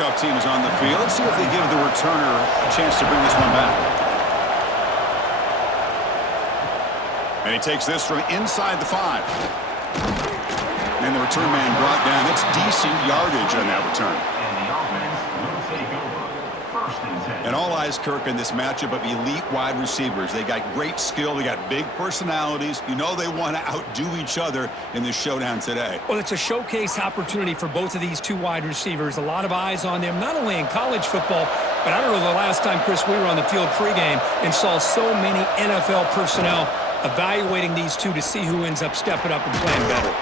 kickoff team is on the field. Let's see if they give the returner a chance to bring this one back. And he takes this from inside the 5. And the return man brought down. That's decent yardage on that return. And all eyes, Kirk, in this matchup of elite wide receivers. They got great skill. They got big personalities. You know they want to outdo each other in this showdown today. Well, it's a showcase opportunity for both of these two wide receivers. A lot of eyes on them, not only in college football, but I don't know the last time, Chris, we were on the field pregame and saw so many NFL personnel evaluating these two to see who ends up stepping up and playing better.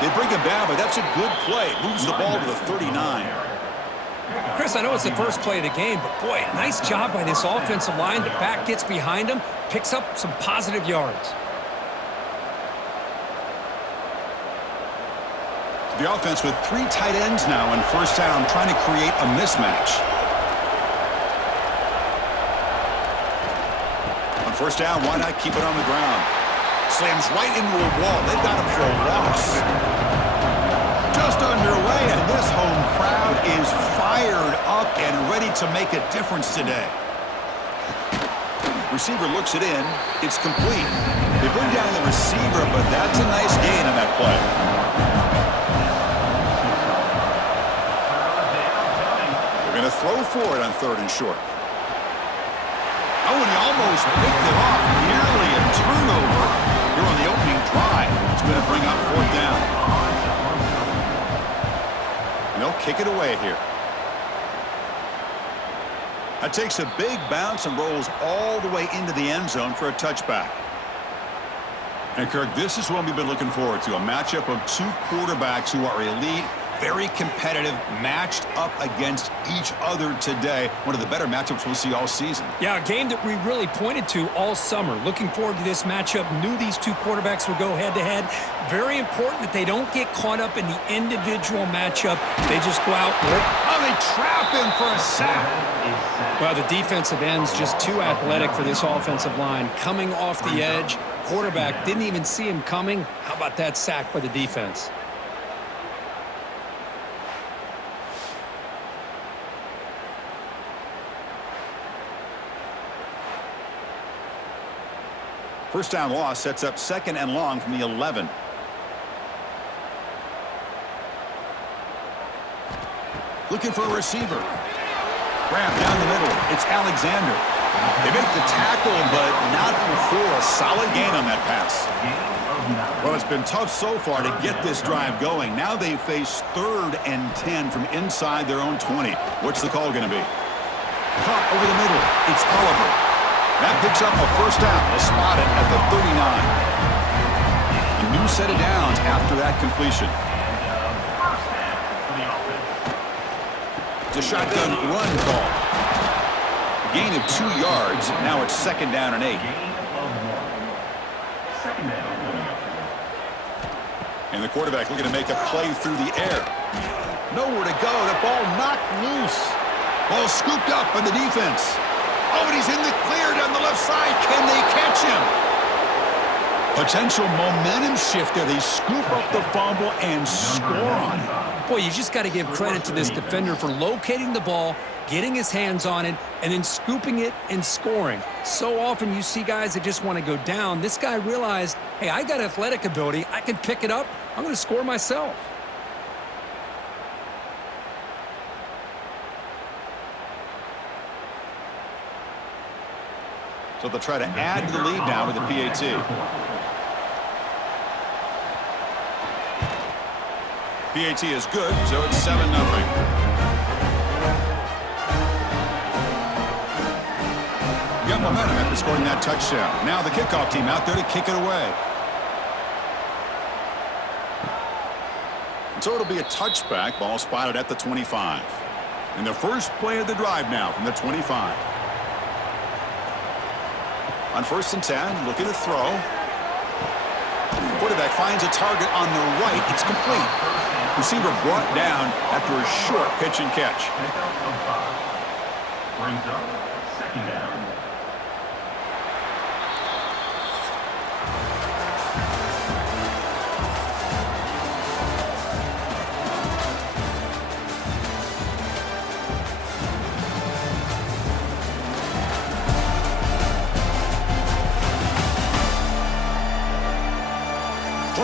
They bring him down, but that's a good play. Moves the ball to the 39. Chris, I know it's the first play of the game, but boy, nice job by this offensive line. The back gets behind him, picks up some positive yards. The offense with 3 tight ends now on first down, trying to create a mismatch. On first down, why not keep it on the ground? Slams right into a wall. They've got him for a loss. Just underway, and this home crowd is fired up and ready to make a difference today. Receiver looks it in. It's complete. They bring down the receiver, but that's a nice gain on that play. They're going to throw for it on 3rd and short. Oh, and he almost picked it off. Nearly a turnover here on the opening drive. It's going to bring up 4th down. And they'll kick it away here. That takes a big bounce and rolls all the way into the end zone for a touchback. And, Kirk, this is what we've been looking forward to, a matchup of 2 quarterbacks who are elite, very competitive, matched up against each other today. One of the better matchups we'll see all season. Yeah, a game that we really pointed to all summer. Looking forward to this matchup. Knew these 2 quarterbacks would go head-to-head. Very important that they don't get caught up in the individual matchup. They just go out. Oh, they trap him for a sack. Well, the defensive end's just too athletic for this offensive line. Coming off the edge, quarterback didn't even see him coming. How about that sack by the defense? First down loss sets up 2nd and long from the 11. Looking for a receiver. Grab down the middle. It's Alexander. They make the tackle, but not before a solid gain on that pass. Well, it's been tough so far to get this drive going. Now they face 3rd and 10 from inside their own 20. What's the call going to be? Caught over the middle. It's Oliver. That picks up a first down. They'll spot it at the 39. A new set of downs after that completion. It's a shotgun run call. A gain of 2 yards. Now it's 2nd down and 8. And the quarterback looking to make a play through the air. Nowhere to go. The ball knocked loose. Ball scooped up by the defense. Oh, and he's in the clear down the left side. Can they catch him? Potential momentum shifter. They scoop up the fumble and score on it. Boy, you just got to give credit to this defender for locating the ball, getting his hands on it, and then scooping it and scoring. So often you see guys that just want to go down. This guy realized, hey, I got athletic ability. I can pick it up. I'm going to score myself. So they'll try to add to the lead now with the PAT. PAT is good, so it's 7-0. Got momentum after scoring that touchdown. Now the kickoff team out there to kick it away. And so it'll be a touchback. Ball spotted at the 25. And the first play of the drive now from the 25. On 1st and 10, looking to throw. Quarterback finds a target on the right. It's complete. Receiver brought down after a short pitch and catch. Brings up 2nd down.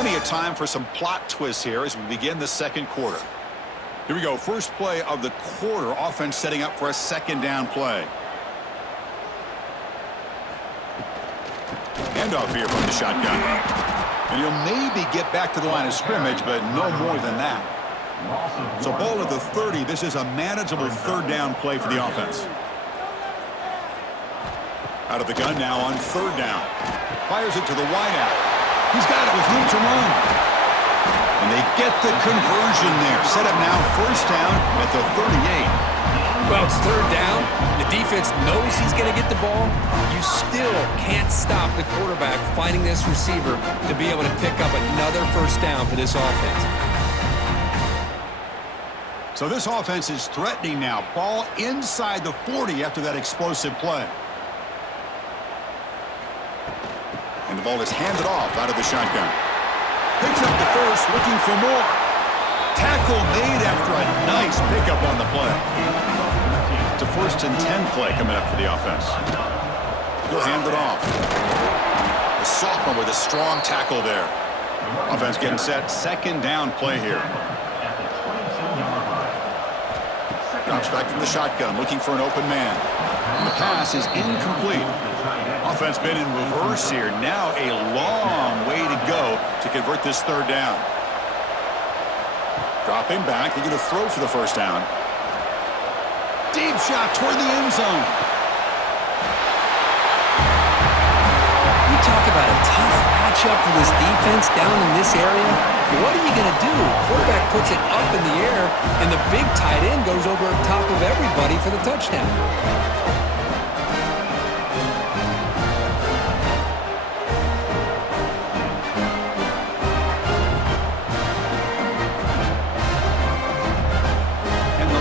Plenty of time for some plot twists here as we begin the second quarter. Here we go. First play of the quarter. Offense setting up for a second down play. Handoff here from the shotgun. And he'll maybe get back to the line of scrimmage, but no more than that. So ball at the 30. This is a manageable third down play for the offense. Out of the gun now on third down. Fires it to the wideout. He's got it with room to run. And they get the conversion there. Set up now first down at the 38. Well, it's third down. The defense knows he's going to get the ball. You still can't stop the quarterback finding this receiver to be able to pick up another first down for this offense. So this offense is threatening now. Ball inside the 40 after that explosive play. And the ball is handed off out of the shotgun. Picks up the first, looking for more. Tackle made after a nice pickup on the play. It's a 1st and 10 play coming up for the offense. He'll hand it off. The sophomore with a strong tackle there. Offense getting set. Second down play here. Drops back from the shotgun, looking for an open man. And the pass is incomplete. Offense been in reverse here. Now a long way to go to convert this third down. Dropping back. They're going to throw for the first down. Deep shot toward the end zone. You talk about a tough matchup for this defense down in this area. What are you going to do? Quarterback puts it up in the air, and the big tight end goes over top of everybody for the touchdown.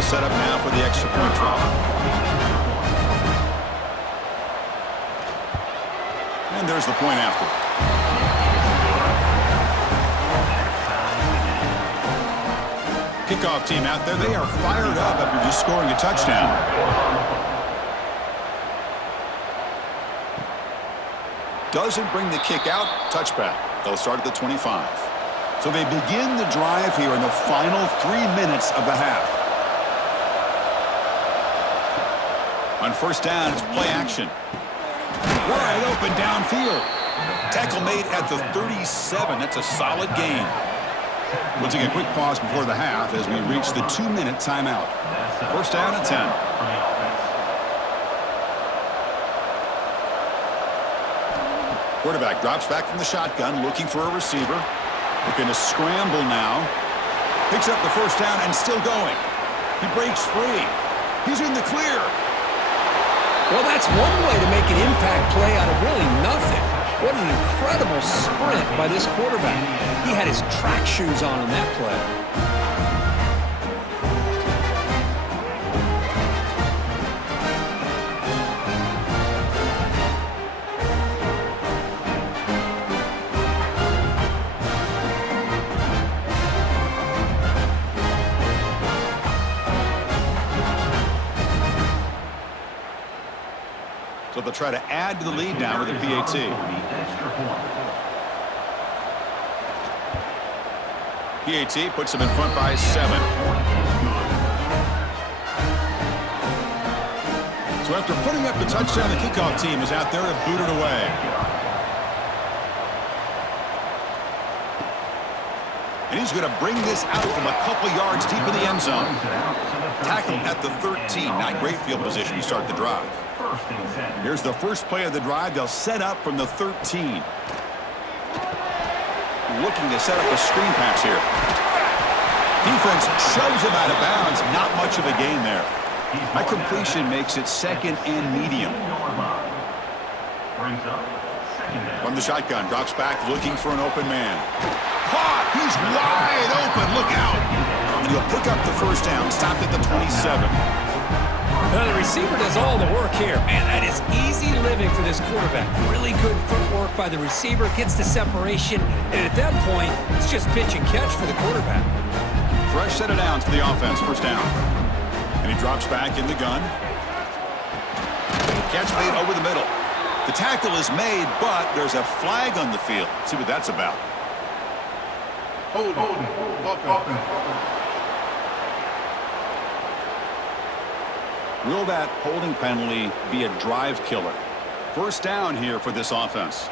Set up now for the extra point drop. And there's the point after. Kickoff team out there. They are fired up after just scoring a touchdown. Doesn't bring the kick out. Touchback. They'll start at the 25. So they begin the drive here in the final 3 minutes of the half. On first down, it's play action. Wide open downfield. Tackle made at the 37. That's a solid gain. We'll take a quick pause before the half as we reach the 2-minute timeout. First down at 10. Quarterback drops back from the shotgun, looking for a receiver. Looking to scramble now. Picks up the first down and still going. He breaks free. He's in the clear. Well, that's one way to make an impact play out of really nothing. What an incredible sprint by this quarterback. He had his track shoes on that play. So they'll try to add to the lead now with a PAT. PAT puts them in front by 7. So after putting up the touchdown, the kickoff team is out there to boot it away. And he's going to bring this out from a couple yards deep in the end zone. Tackle at the 13. Not great field position to start the drive. Here's the first play of the drive. They'll set up from the 13. Looking to set up a screen pass here. Defense shoves him out of bounds. Not much of a gain there. That completion makes it second and medium. From the shotgun, drops back, looking for an open man. Caught! He's wide open. Look out! And he'll pick up the first down. Stopped at the 27. Well, the receiver does all the work here. Man, that is easy living for this quarterback. Really good footwork by the receiver. Gets the separation. And at that point, it's just pitch and catch for the quarterback. Fresh set of downs for the offense. First down. And he drops back in the gun. Catch made over the middle. The tackle is made, but there's a flag on the field. Let's see what that's about. Will that holding penalty be a drive killer? First down here for this offense.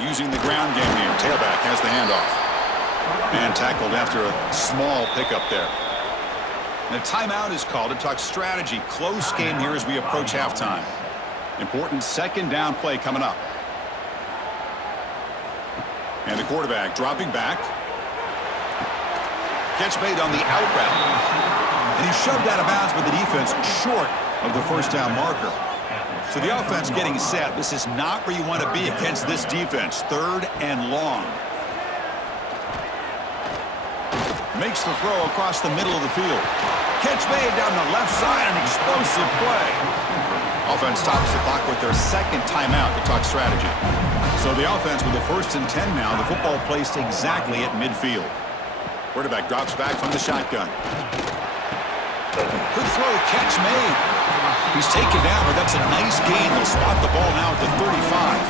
Using the ground game here. Tailback has the handoff. And tackled after a small pickup there. And a timeout is called to talk strategy. Close game here as we approach halftime. Important second down play coming up. And the quarterback dropping back. Catch made on the out route. And he shoved out of bounds with the defense short of the first down marker. So the offense getting set. This is not where you want to be against this defense. Third and long. Makes the throw across the middle of the field. Catch made down the left side. An explosive play. Offense stops the clock with their second timeout to talk strategy. So the offense with a 1st and 10 now. The football placed exactly at midfield. Quarterback drops back from the shotgun. Good throw, catch made. He's taken down, but that's a nice gain. They'll spot the ball now at the 35.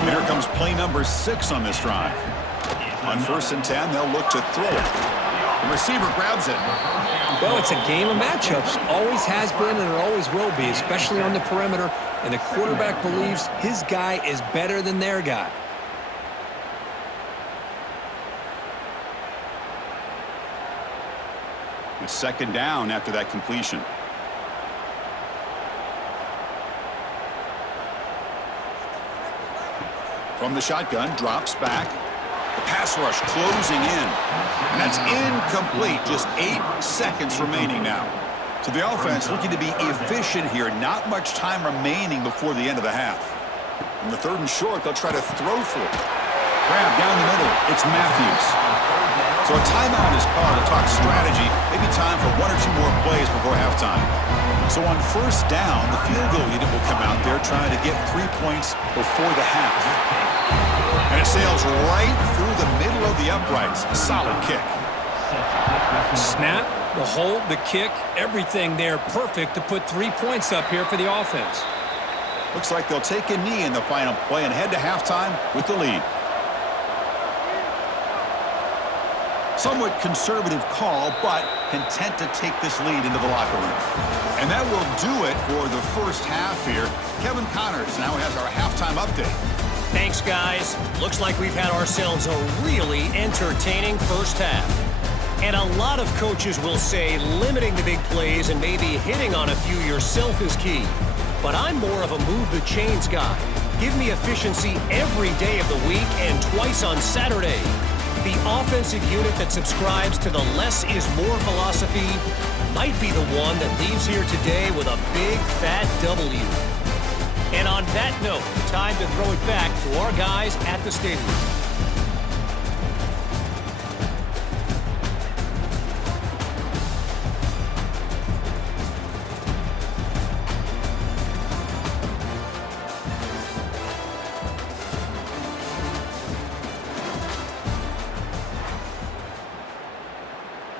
And here comes play number 6 on this drive. On 1st and 10, they'll look to throw it. The receiver grabs it. Well, it's a game of matchups. Always has been and it always will be, especially on the perimeter. And the quarterback believes his guy is better than their guy. It's second down after that completion. From the shotgun, drops back. The pass rush closing in. And that's incomplete. Just 8 seconds remaining now. So the offense looking to be efficient here. Not much time remaining before the end of the half. On the 3rd and short, they'll try to throw for it. Grab down the middle. It's Matthews. So a timeout is called to talk strategy. Maybe time for 1 or 2 more plays before halftime. So on 1st down, the field goal unit will come out there trying to get 3 points before the half. And it sails right through the middle of the uprights. A solid kick. Snap, the hold, the kick, everything there perfect to put 3 points up here for the offense. Looks like they'll take a knee in the final play and head to halftime with the lead. Somewhat conservative call, but content to take this lead into the locker room. And that will do it for the first half here. Kevin Connors now has our halftime update. Thanks, guys. Looks like we've had ourselves a really entertaining first half. And a lot of coaches will say limiting the big plays and maybe hitting on a few yourself is key. But I'm more of a move the chains guy. Give me efficiency every day of the week and twice on Saturday. The offensive unit that subscribes to the less is more philosophy might be the one that leaves here today with a big fat W. And on that note, time to throw it back to our guys at the stadium.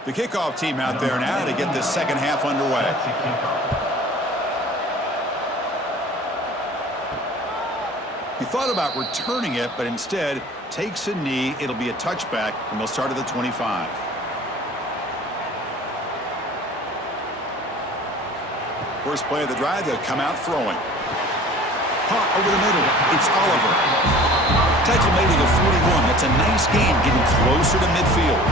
The kickoff team out there now to get this second half underway. He thought about returning it, but instead takes a knee. It'll be a touchback, and they'll start at the 25. First play of the drive, they'll come out throwing. Caught over the middle. It's Oliver. Tackle made to the 41. That's a nice gain, getting closer to midfield.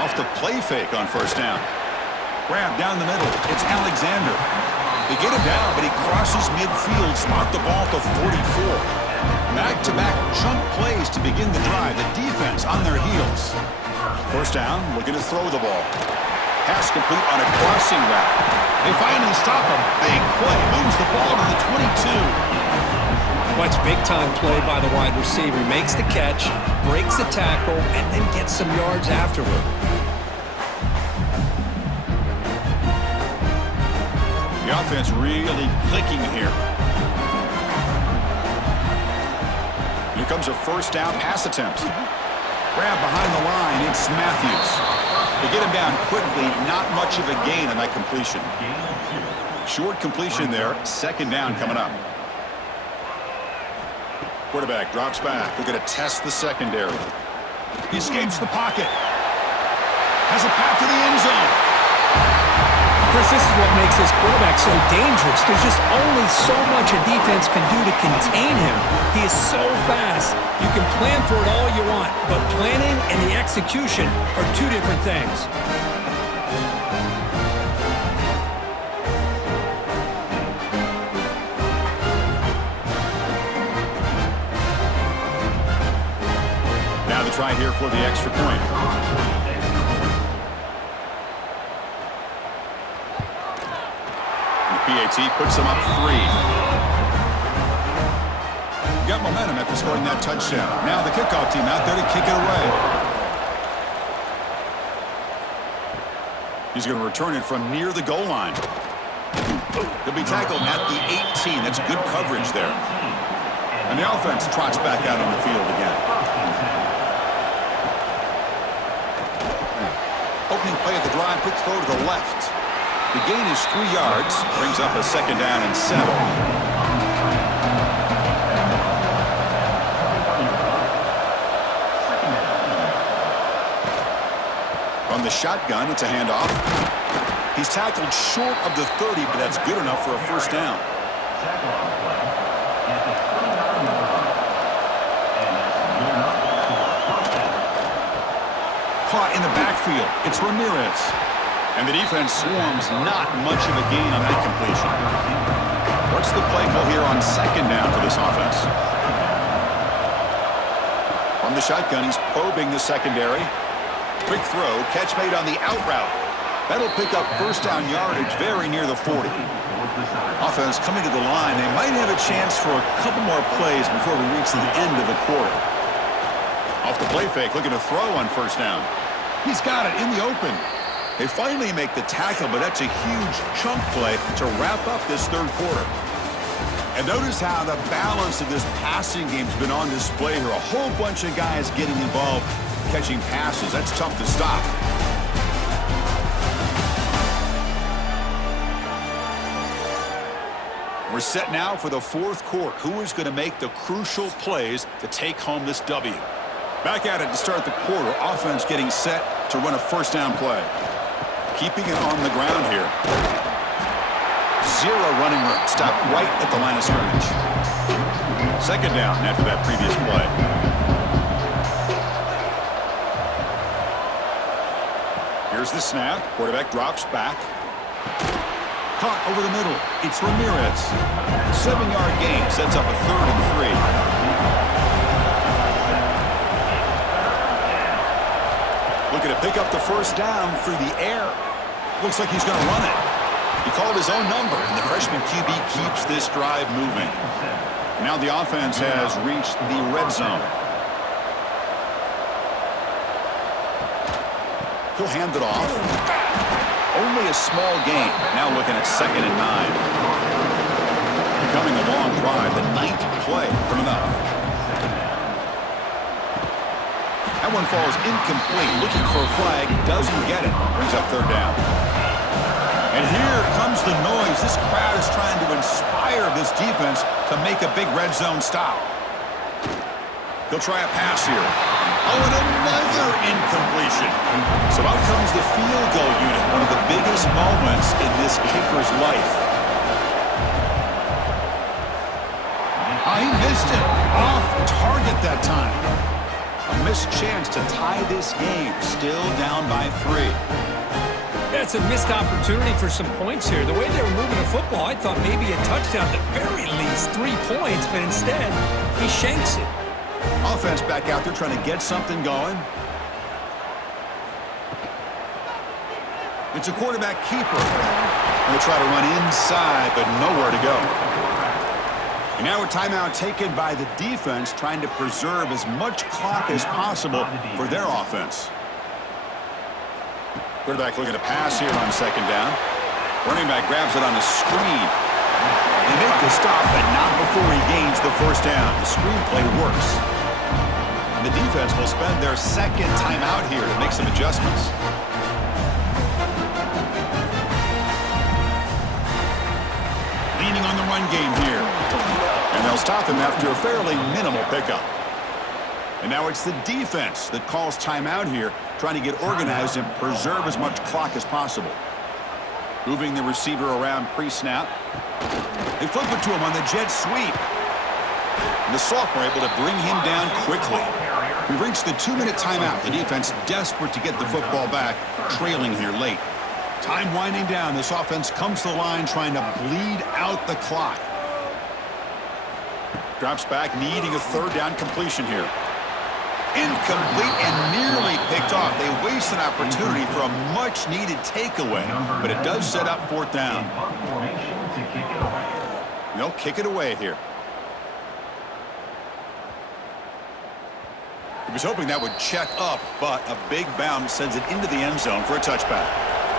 Off the play fake on 1st down. Grab down the middle. It's Alexander. They get him down, but he crosses midfield. Spot the ball to 44. Back-to-back chunk plays to begin the drive. The defense on their heels. 1st down, looking to throw the ball. Pass complete on a crossing route. They finally stop him. Big play. Moves the ball to the 22. Watch big-time play by the wide receiver. Makes the catch, breaks the tackle, and then gets some yards afterward. The offense really clicking here. Here comes a 1st down pass attempt. Grab behind the line. It's Matthews. They get him down quickly. Not much of a gain on that completion. Short completion there. 2nd down coming up. Quarterback drops back. We're going to test the secondary. He escapes the pocket. Has a path to the end zone. Chris, this is what makes this quarterback so dangerous. There's just only so much a defense can do to contain him. He is so fast. You can plan for it all you want, but planning and the execution are two different things. Now the try here for the extra point. PAT puts them up 3. Got momentum after scoring that touchdown. Now the kickoff team out there to kick it away. He's going to return it from near the goal line. He'll be tackled at the 18. That's good coverage there. And the offense trots back out on the field again. Opening play at the drive, quick throw to the left. The gain is 3 yards, brings up a 2nd down and 7. On the shotgun, it's a handoff. He's tackled short of the 30, but that's good enough for a first down. Caught in the backfield. It's Ramirez. And the defense swarms, not much of a gain on that completion. What's the play call here on 2nd down for this offense? From the shotgun, he's probing the secondary. Quick throw, catch made on the out route. That'll pick up first down yardage very near the 40. Offense coming to the line. They might have a chance for a couple more plays before we reach the end of the quarter. Off the play fake, looking to throw on first down. He's got it in the open. They finally make the tackle, but that's a huge chunk play to wrap up this 3rd quarter. And notice how the balance of this passing game's been on display here. A whole bunch of guys getting involved, catching passes. That's tough to stop. We're set now for the 4th quarter. Who is going to make the crucial plays to take home this W? Back at it to start the quarter. Offense getting set to run a first down play. Keeping it on the ground here. 0 running room. Stop right at the line of scrimmage. 2nd down after that previous play. Here's the snap. Quarterback drops back. Caught over the middle. It's Ramirez. 7-yard gain sets up a 3rd and 3. Looking to pick up the first down through the air. Looks like he's going to run it. He called his own number, and the freshman QB keeps this drive moving. Now the offense has reached the red zone. He'll hand it off. Only a small gain. Now looking at 2nd and 9. Becoming a long drive, the 9th play coming up. That one falls incomplete. Looking for a flag. Doesn't get it. Brings up 3rd down. And here comes the noise. This crowd is trying to inspire this defense to make a big red zone stop. He'll try a pass here. Oh, and another incompletion. So out comes the field goal unit. One of the biggest moments in this kicker's life. He missed it. Off target that time. A missed chance to tie this game. Still down by 3. That's a missed opportunity for some points here. The way they were moving the football, I thought maybe a touchdown, at the very least 3 points, but instead, he shanks it. Offense back out there trying to get something going. It's a quarterback keeper. They'll try to run inside, but nowhere to go. And now a timeout taken by the defense, trying to preserve as much clock as possible for their offense. Quarterback looking to pass here on 2nd down. Running back grabs it on a screen. They make the stop, but not before he gains the first down. The screen play works. And the defense will spend their 2nd timeout here to make some adjustments. Leaning on the run game here. And they'll stop him after a fairly minimal pickup. And now it's the defense that calls timeout here, trying to get organized and preserve as much clock as possible. Moving the receiver around pre-snap. They flip it to him on the jet sweep. And the sophomore able to bring him down quickly. We've reached the 2-minute timeout. The defense desperate to get the football back, trailing here late. Time winding down. This offense comes to the line trying to bleed out the clock. Drops back, needing a third down completion here. Incomplete and nearly picked off. They waste an opportunity for a much-needed takeaway, but it does set up fourth down. They'll kick it away here. He was hoping that would check up, but a big bounce sends it into the end zone for a touchback.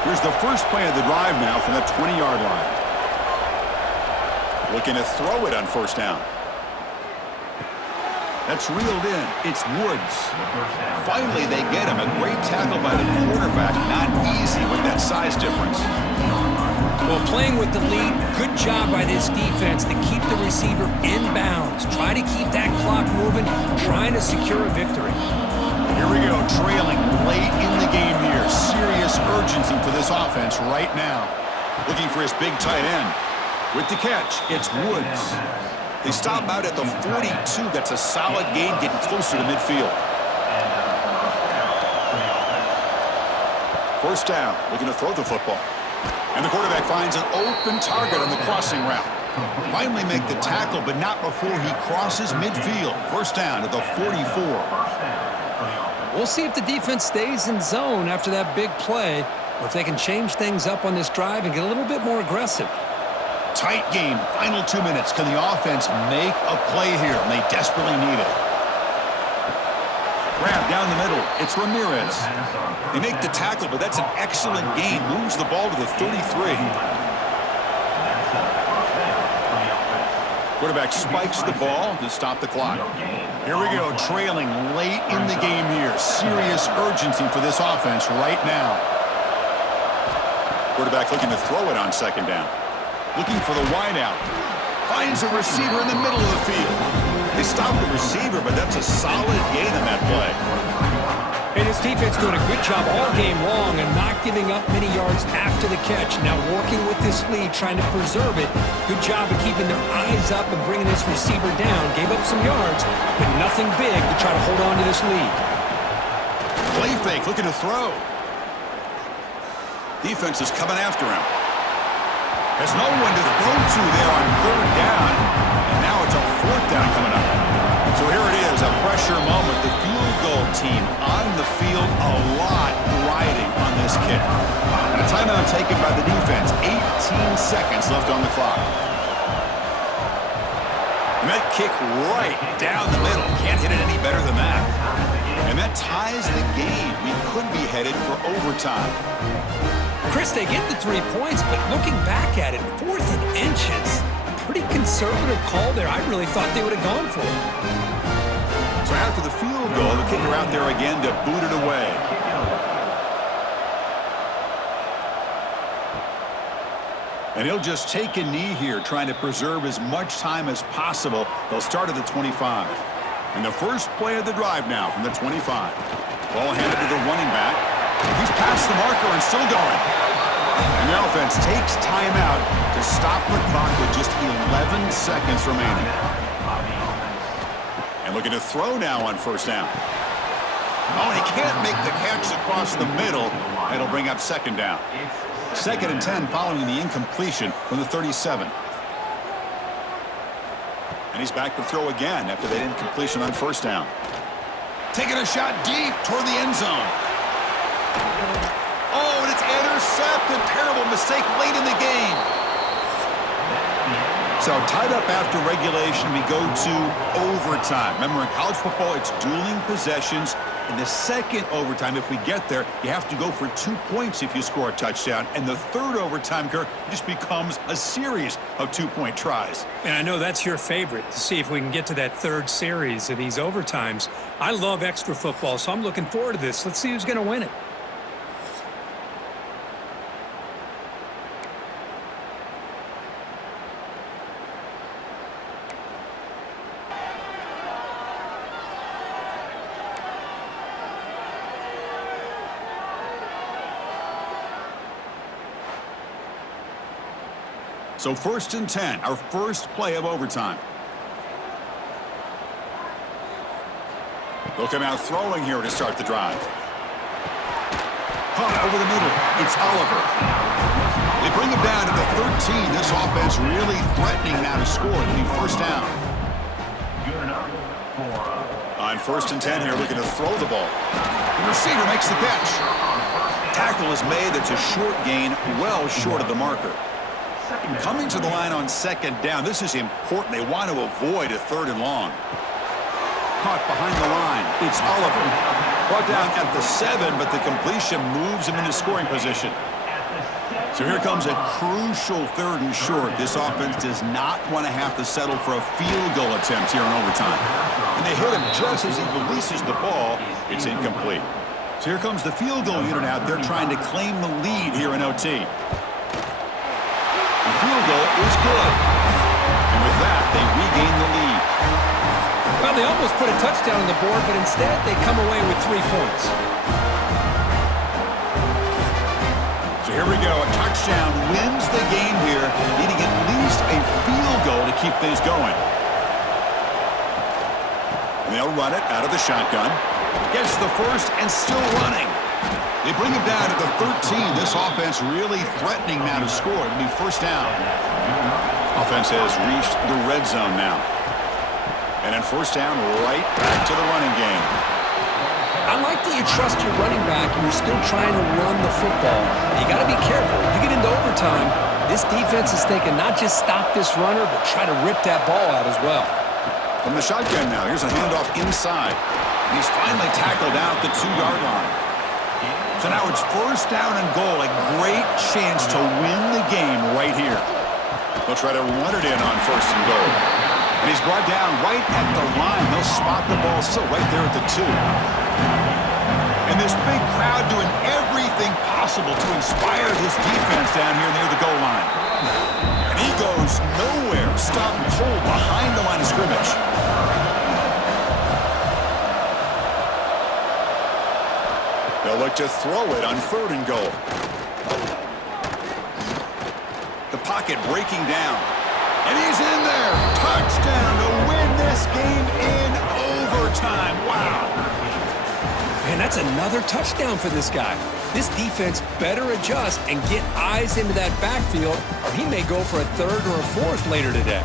Here's the first play of the drive now from the 20-yard line. Looking to throw it on first down. That's reeled in. It's Woods. Finally, they get him. A great tackle by the quarterback. Not easy with that size difference. Well, playing with the lead, good job by this defense to keep the receiver in bounds. Try to keep that clock moving, trying to secure a victory. Here we go, trailing late in the game here. Serious urgency for this offense right now. Looking for his big tight end. With the catch, it's Woods. They stop out at the 42. That's a solid gain, getting closer to midfield. First down, looking to throw the football. And the quarterback finds an open target on the crossing route. Finally make the tackle, but not before he crosses midfield. First down at the 44. We'll see if the defense stays in zone after that big play, or if they can change things up on this drive and get a little bit more aggressive. Tight game, final 2 minutes. Can the offense make a play here? And they desperately need it. Grab down the middle. It's Ramirez. They make the tackle, but that's an excellent gain. Moves the ball to the 33. Quarterback spikes the ball to stop the clock. Here we go, trailing late in the game here. Serious urgency for this offense right now. Quarterback looking to throw it on second down. Looking for the wideout. Finds a receiver in the middle of the field. They stop the receiver, but that's a solid gain on that play. And this defense doing a good job all game long and not giving up many yards after the catch. Now working with this lead, trying to preserve it. Good job of keeping their eyes up and bringing this receiver down. Gave up some yards, but nothing big to try to hold on to this lead. Play fake, looking to throw. Defense is coming after him. Has no one to throw to there on third down, and now it's a fourth down coming up. So here it is, a pressure moment. The field goal team on the field, a lot riding on this kick. And a timeout taken by the defense. 18 seconds left on the clock. And that kick right down the middle. Can't hit it any better than that. And that ties the game. We could be headed for overtime. Chris, they get the 3 points, but looking back at it, 4th and inches. Pretty conservative call there. I really thought they would have gone for it. So after the field goal, the kicker out there again to boot it away. And he'll just take a knee here, trying to preserve as much time as possible. They'll start at the 25. And the first play of the drive now from the 25. Ball handed to the running back. He's past the marker and still going. And the offense takes timeout to stop the clock with just 11 seconds remaining. And looking to throw now on first down. Oh, and he can't make the catch across the middle. That'll bring up second down. 2nd and 10 following the incompletion from the 37. And he's back to throw again after that incompletion on first down. Taking a shot deep toward the end zone. Oh, and it's intercepted. Terrible mistake late in the game. So tied up after regulation, we go to overtime. Remember, in college football, it's dueling possessions. In the second overtime, if we get there, you have to go for 2 points if you score a touchdown. And the third overtime, Kirk, just becomes a series of 2-point tries. And I know that's your favorite, to see if we can get to that third series of these overtimes. I love extra football, so I'm looking forward to this. Let's see who's going to win it. So 1st and 10, our first play of overtime. They'll come out throwing here to start the drive. Caught over the middle. It's Oliver. They bring him down to the 13. This offense really threatening now to score. It'll be 1st down. On 1st and 10 here, looking to throw the ball. The receiver makes the catch. Tackle is made. That's a short gain, well short of the marker. Coming to the line on 2nd down. This is important. They want to avoid a 3rd and long. Caught behind the line. It's Oliver. Brought down at the 7, but the completion moves him into scoring position. So here comes a crucial 3rd and short. This offense does not want to have to settle for a field goal attempt here in overtime. And they hit him just as he releases the ball. It's incomplete. So here comes the field goal unit out there trying to claim the lead here in OT. The field goal is good. And with that, they regain the lead. Well, they almost put a touchdown on the board, but instead they come away with 3 points. So here we go. A touchdown wins the game here, needing at least a field goal to keep things going. And they'll run it out of the shotgun. Gets the first and still running. They bring him down to the 13. This offense really threatening now to score. It'll be 1st down. Offense has reached the red zone now. And then 1st down, right back to the running game. I like that you trust your running back and you're still trying to run the football. You got to be careful. You get into overtime, this defense is thinking not just stop this runner, but try to rip that ball out as well. From the shotgun now, here's a handoff inside. And he's finally tackled out the 2-yard line. So now it's 1st down and goal. A great chance to win the game right here. They'll try to run it in on 1st and goal. And he's brought down right at the line. They'll spot the ball still right there at the 2. And this big crowd doing everything possible to inspire his defense down here near the goal line. And he goes nowhere. Stopped cold behind the line of scrimmage. They'll look to throw it on 3rd and goal. The pocket breaking down. And he's in there. Touchdown to win this game in overtime. Wow. Man, that's another touchdown for this guy. This defense better adjust and get eyes into that backfield, or he may go for a 3rd or a 4th later today.